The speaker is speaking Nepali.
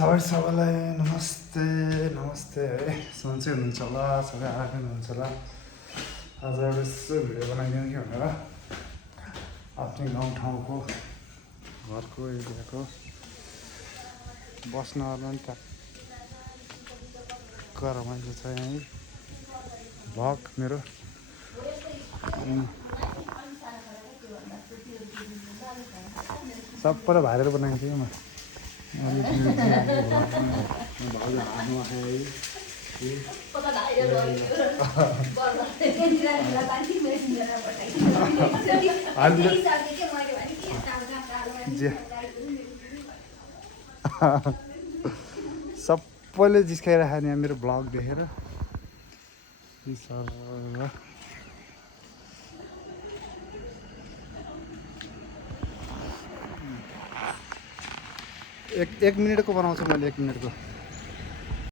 सबैलाई नमस्ते नमस्ते है सन्चै हुनुहुन्छ होला सबै आरामै हुनुहुन्छ होला आज एउटा यसो भिडियो बनाइदिउँ कि भनेर आफ्नै गाउँठाउँको घरको एरियाको बस्नलाई पनि ट्याक्क रमाइलो छ यहीँ भ्लग मेरो सबैलाई भाइरल बनाइन्छु कि म सबैले जिस्काइराख्यो नि मेरो ब्लग देखेर एक मिनटको बनाउँछु मैले 1 मिनटको